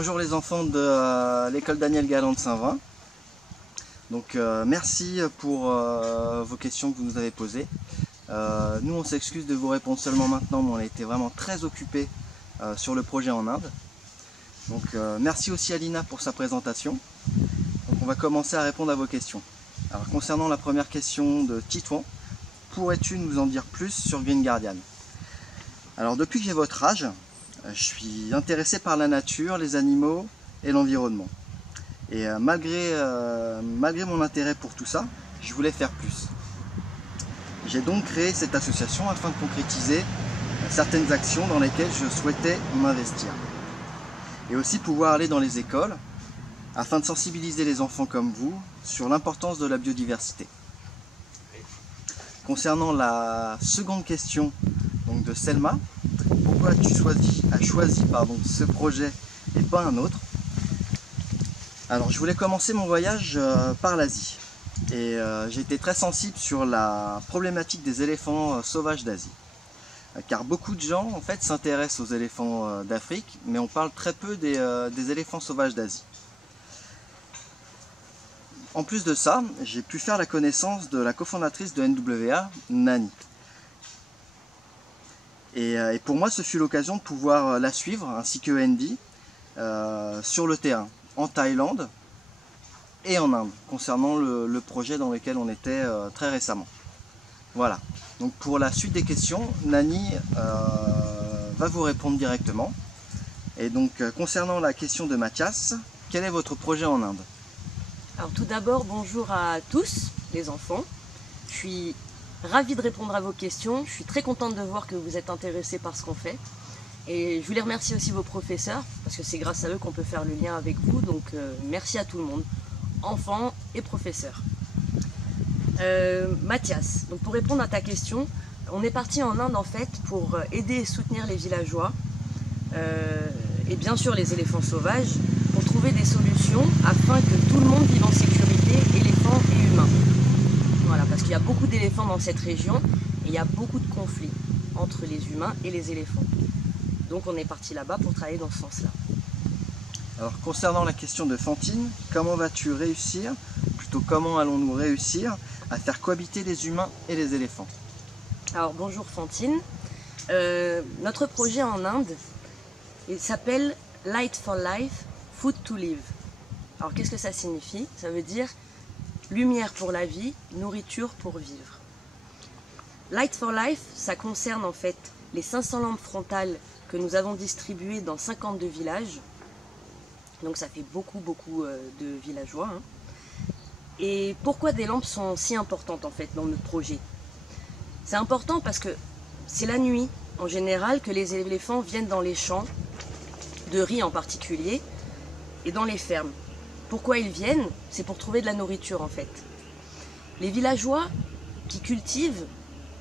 Bonjour les enfants de l'école Daniel Galland de Saint-Vin. Donc merci pour vos questions que vous nous avez posées. Nous on s'excuse de vous répondre seulement maintenant, mais on a été vraiment très occupés sur le projet en Inde. Donc merci aussi à Lina pour sa présentation. Donc on va commencer à répondre à vos questions. Alors concernant la première question de Titouan, pourrais-tu nous en dire plus sur Green Guardian? Alors depuis que j'ai votre âge, je suis intéressé par la nature, les animaux et l'environnement. Et malgré mon intérêt pour tout ça, je voulais faire plus. J'ai donc créé cette association afin de concrétiser certaines actions dans lesquelles je souhaitais m'investir. Et aussi pouvoir aller dans les écoles afin de sensibiliser les enfants comme vous sur l'importance de la biodiversité. Concernant la seconde question donc de Selma, pourquoi as-tu choisi ce projet et pas un autre? Alors je voulais commencer mon voyage par l'Asie et j'ai été très sensible sur la problématique des éléphants sauvages d'Asie. Car beaucoup de gens en fait s'intéressent aux éléphants d'Afrique, mais on parle très peu des éléphants sauvages d'Asie. En plus de ça, j'ai pu faire la connaissance de la cofondatrice de NWA, Nani. Et pour moi, ce fut l'occasion de pouvoir la suivre, ainsi que Andy, sur le terrain, en Thaïlande et en Inde, concernant le projet dans lequel on était très récemment. Voilà. Donc pour la suite des questions, Nani va vous répondre directement. Et donc concernant la question de Mathias, quel est votre projet en Inde? Alors tout d'abord, bonjour à tous les enfants. Je suis ravie de répondre à vos questions. Je suis très contente de voir que vous êtes intéressés par ce qu'on fait. Et je voulais remercier aussi vos professeurs, parce que c'est grâce à eux qu'on peut faire le lien avec vous. Donc merci à tout le monde, enfants et professeurs. Mathias, donc pour répondre à ta question, on est parti en Inde en fait pour aider et soutenir les villageois et bien sûr les éléphants sauvages pour trouver des solutions afin que tout le monde vive en sécurité, éléphants et humains. Voilà, parce qu'il y a beaucoup d'éléphants dans cette région et il y a beaucoup de conflits entre les humains et les éléphants. Donc on est parti là-bas pour travailler dans ce sens-là. Alors concernant la question de Fantine, comment vas-tu réussir, plutôt comment allons-nous réussir à faire cohabiter les humains et les éléphants? Alors bonjour Fantine, notre projet en Inde, il s'appelle Light for Life, Food to Live. Alors qu'est-ce que ça signifie? Ça veut dire lumière pour la vie, nourriture pour vivre. Light for Life, ça concerne en fait les 500 lampes frontales que nous avons distribuées dans 52 villages. Donc ça fait beaucoup de villageois. Hein. Et pourquoi des lampes sont si importantes en fait dans notre projet? C'est important parce que c'est la nuit en général que les éléphants viennent dans les champs, de riz en particulier, et dans les fermes. Pourquoi ils viennent? C'est pour trouver de la nourriture en fait. Les villageois qui cultivent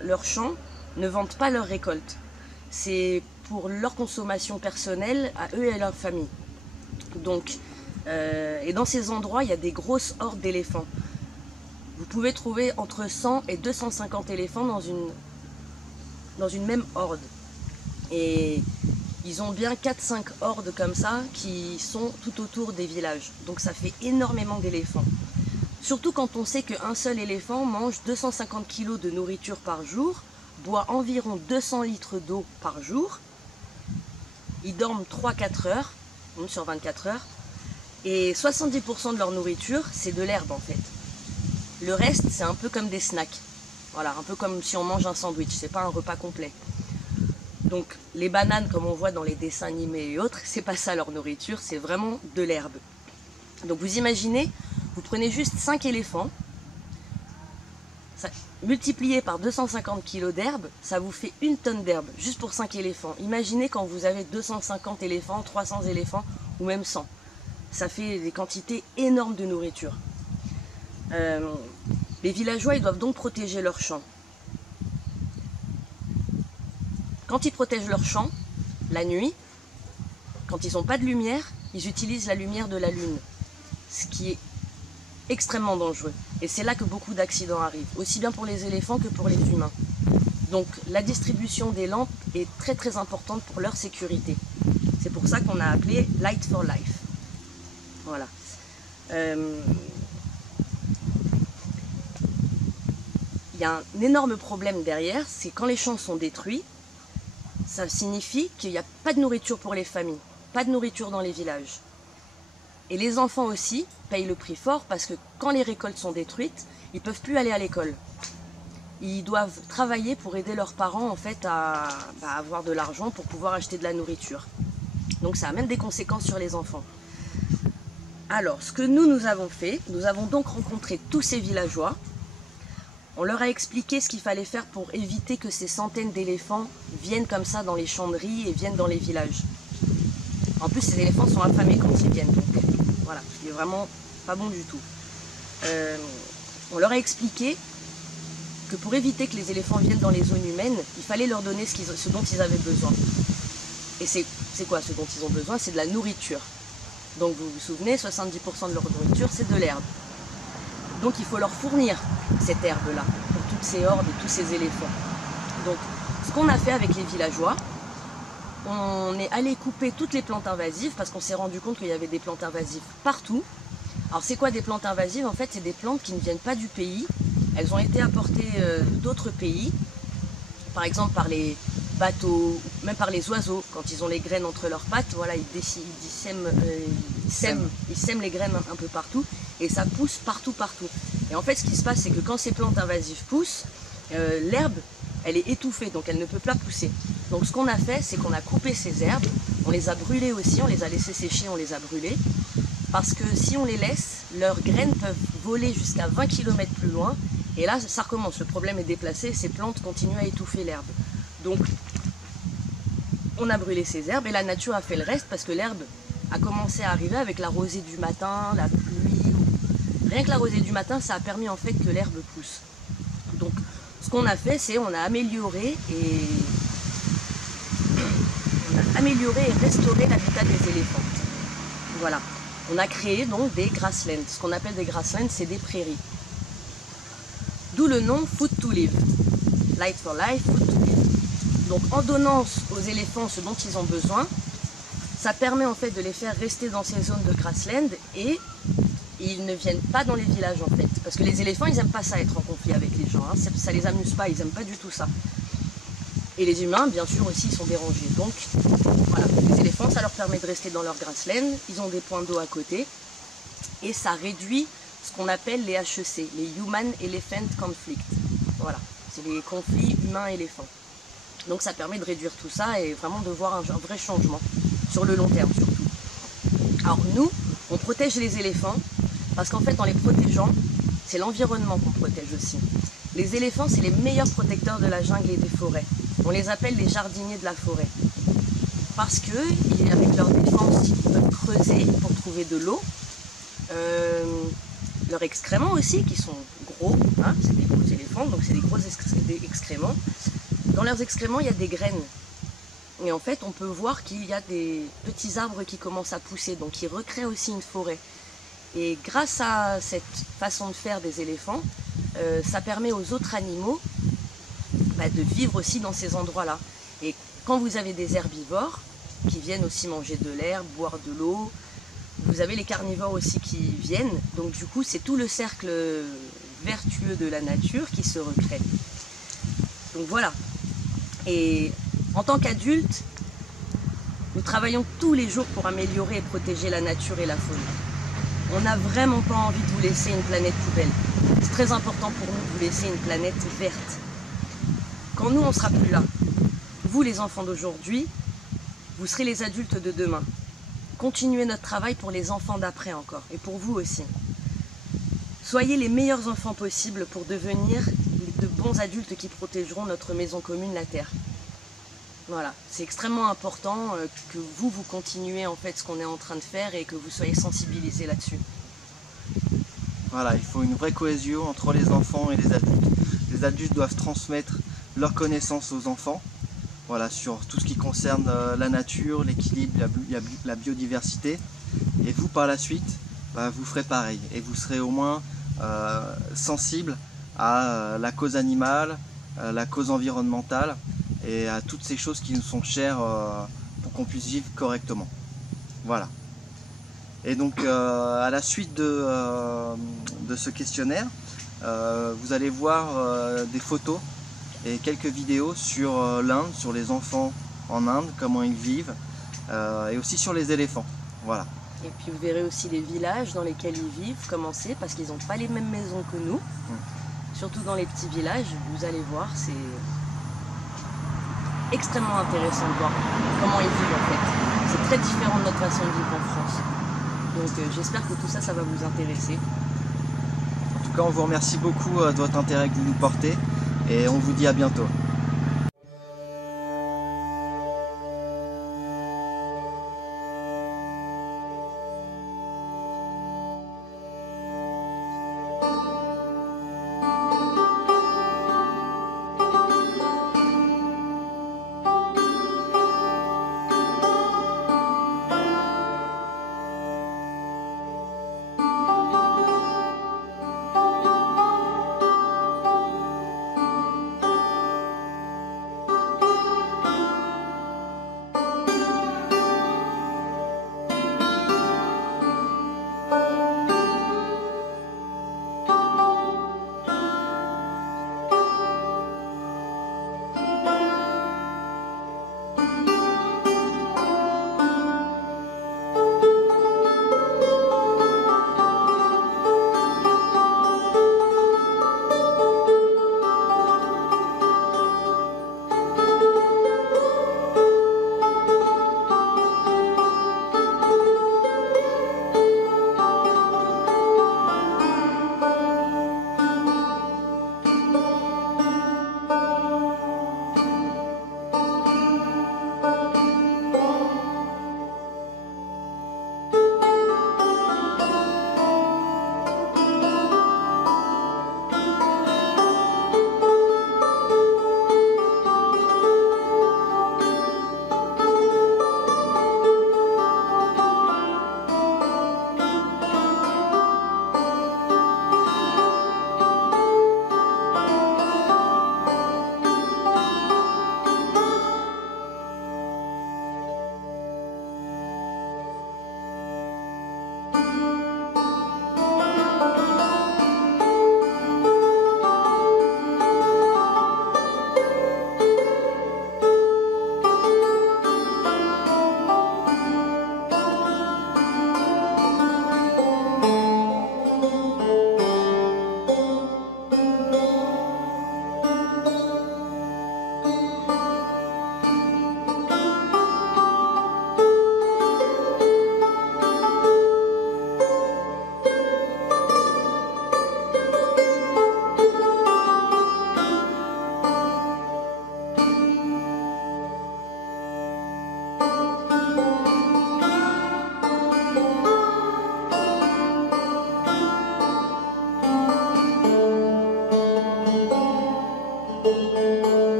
leurs champs ne vendent pas leurs récoltes. C'est pour leur consommation personnelle à eux et à leur famille. Donc, et dans ces endroits, il y a des grosses hordes d'éléphants. Vous pouvez trouver entre 100 et 250 éléphants dans une même horde. Et ils ont bien 4-5 hordes comme ça qui sont tout autour des villages. Donc ça fait énormément d'éléphants. Surtout quand on sait qu'un seul éléphant mange 250 kg de nourriture par jour, boit environ 200 litres d'eau par jour. Ils dorment 3-4 heures sur 24 heures. Et 70% de leur nourriture, c'est de l'herbe en fait. Le reste, c'est un peu comme des snacks. Voilà, un peu comme si on mange un sandwich, c'est pas un repas complet. Donc les bananes, comme on voit dans les dessins animés et autres, c'est pas ça leur nourriture, c'est vraiment de l'herbe. Donc vous imaginez, vous prenez juste 5 éléphants, multiplié par 250 kg d'herbe, ça vous fait 1 tonne d'herbe, juste pour 5 éléphants. Imaginez quand vous avez 250 éléphants, 300 éléphants, ou même 100. Ça fait des quantités énormes de nourriture. Les villageois, ils doivent donc protéger leurs champs. Quand ils protègent leurs champs, la nuit, quand ils n'ont pas de lumière, ils utilisent la lumière de la lune, ce qui est extrêmement dangereux. Et c'est là que beaucoup d'accidents arrivent, aussi bien pour les éléphants que pour les humains. Donc la distribution des lampes est très importante pour leur sécurité. C'est pour pour ça qu'on a appelé Light for Life. Voilà. Il y a un énorme problème derrière, c'est quand les champs sont détruits, ça signifie qu'il n'y a pas de nourriture pour les familles, pas de nourriture dans les villages. Et les enfants aussi payent le prix fort parce que quand les récoltes sont détruites, ils ne peuvent plus aller à l'école. Ils doivent travailler pour aider leurs parents en fait à avoir de l'argent pour pouvoir acheter de la nourriture. Donc ça a même des conséquences sur les enfants. Alors ce que nous avons fait, nous avons donc rencontré tous ces villageois. On leur a expliqué ce qu'il fallait faire pour éviter que ces centaines d'éléphants viennent comme ça dans les champs de riz et viennent dans les villages. En plus ces éléphants sont affamés quand ils viennent, donc voilà, ce qui est vraiment pas bon du tout. On leur a expliqué que pour éviter que les éléphants viennent dans les zones humaines, il fallait leur donner ce dont ils avaient besoin. Et c'est quoi ce dont ils ont besoin? C'est de la nourriture. Donc vous vous souvenez, 70% de leur nourriture c'est de l'herbe. Donc il faut leur fournir cette herbe-là pour toutes ces hordes et tous ces éléphants. Donc ce qu'on a fait avec les villageois, on est allé couper toutes les plantes invasives parce qu'on s'est rendu compte qu'il y avait des plantes invasives partout. Alors c'est quoi des plantes invasives? En fait c'est des plantes qui ne viennent pas du pays. Elles ont été apportées d'autres pays, par exemple par les bateaux, même par les oiseaux. Quand ils ont les graines entre leurs pattes, voilà, ils sèment les graines un peu partout et ça pousse partout. Et en fait ce qui se passe c'est que quand ces plantes invasives poussent, l'herbe elle est étouffée, donc elle ne peut pas pousser. Donc ce qu'on a fait, c'est qu'on a coupé ces herbes, on les a brûlées aussi, on les a laissées sécher, on les a brûlées, parce que si on les laisse, leurs graines peuvent voler jusqu'à 20 km plus loin, et là ça recommence, le problème est déplacé, ces plantes continuent à étouffer l'herbe. Donc on a brûlé ces herbes, et la nature a fait le reste, parce que l'herbe a commencé à arriver avec la rosée du matin, la pluie, rien que la rosée du matin, ça a permis en fait que l'herbe pousse. Donc ce qu'on a fait, c'est on a amélioré et restauré l'habitat des éléphants. Voilà. On a créé donc des grasslands. Ce qu'on appelle des grasslands, c'est des prairies. D'où le nom Food to Live. Light for Life, Food to Live. Donc en donnant aux éléphants ce dont ils ont besoin, ça permet en fait de les faire rester dans ces zones de grassland et ils ne viennent pas dans les villages en fait. Parce que les éléphants, ils n'aiment pas ça, être en conflit avec les gens. Hein. Ça les amuse pas, ils n'aiment pas du tout ça. Et les humains, bien sûr aussi, ils sont dérangés. Donc voilà, les éléphants, ça leur permet de rester dans leur grassland. Ils ont des points d'eau à côté. Et ça réduit ce qu'on appelle les HEC, les Human Elephant Conflict. Voilà, c'est les conflits humains-éléphants. Donc ça permet de réduire tout ça et vraiment de voir un vrai changement, sur le long terme surtout. Alors nous, on protège les éléphants, parce qu'en fait en les protégeant, c'est l'environnement qu'on protège aussi. Les éléphants, c'est les meilleurs protecteurs de la jungle et des forêts. On les appelle les jardiniers de la forêt. Parce que, avec leur défense, ils peuvent creuser pour trouver de l'eau. Leurs excréments aussi, qui sont gros, hein, c'est des gros éléphants, donc c'est des gros excréments. Dans leurs excréments, il y a des graines. Et en fait, on peut voir qu'il y a des petits arbres qui commencent à pousser, donc ils recréent aussi une forêt. Et grâce à cette façon de faire des éléphants, ça permet aux autres animaux de vivre aussi dans ces endroits-là. Et quand vous avez des herbivores qui viennent aussi manger de l'herbe, boire de l'eau, vous avez les carnivores aussi qui viennent. Donc du coup, c'est tout le cercle vertueux de la nature qui se recrée. Donc voilà. Et en tant qu'adultes, nous travaillons tous les jours pour améliorer et protéger la nature et la faune. On n'a vraiment pas envie de vous laisser une planète poubelle. C'est très important pour nous de vous laisser une planète verte. Quand nous, on ne sera plus là, vous les enfants d'aujourd'hui, vous serez les adultes de demain. Continuez notre travail pour les enfants d'après encore, et pour vous aussi. Soyez les meilleurs enfants possibles pour devenir de bons adultes qui protégeront notre maison commune, la Terre. Voilà, c'est extrêmement important que vous continuez en fait ce qu'on est en train de faire et que vous soyez sensibilisés là-dessus. Voilà, il faut une vraie cohésion entre les enfants et les adultes. Les adultes doivent transmettre leurs connaissances aux enfants, voilà, sur tout ce qui concerne la nature, l'équilibre, la biodiversité. Et vous, par la suite, vous ferez pareil. Et vous serez au moins sensible à la cause animale, la cause environnementale et à toutes ces choses qui nous sont chères pour qu'on puisse vivre correctement. Voilà. Et donc à la suite de ce questionnaire, vous allez voir des photos et quelques vidéos sur l'Inde, sur les enfants en Inde, comment ils vivent, et aussi sur les éléphants. Voilà. Et puis vous verrez aussi les villages dans lesquels ils vivent, comment c'est, parce qu'ils n'ont pas les mêmes maisons que nous. Surtout dans les petits villages, vous allez voir, c'est extrêmement intéressant de voir comment ils vivent en fait. C'est très différent de notre façon de vivre en France. Donc j'espère que tout ça, ça va vous intéresser. En tout cas, on vous remercie beaucoup de votre intérêt que vous nous portez et on vous dit à bientôt.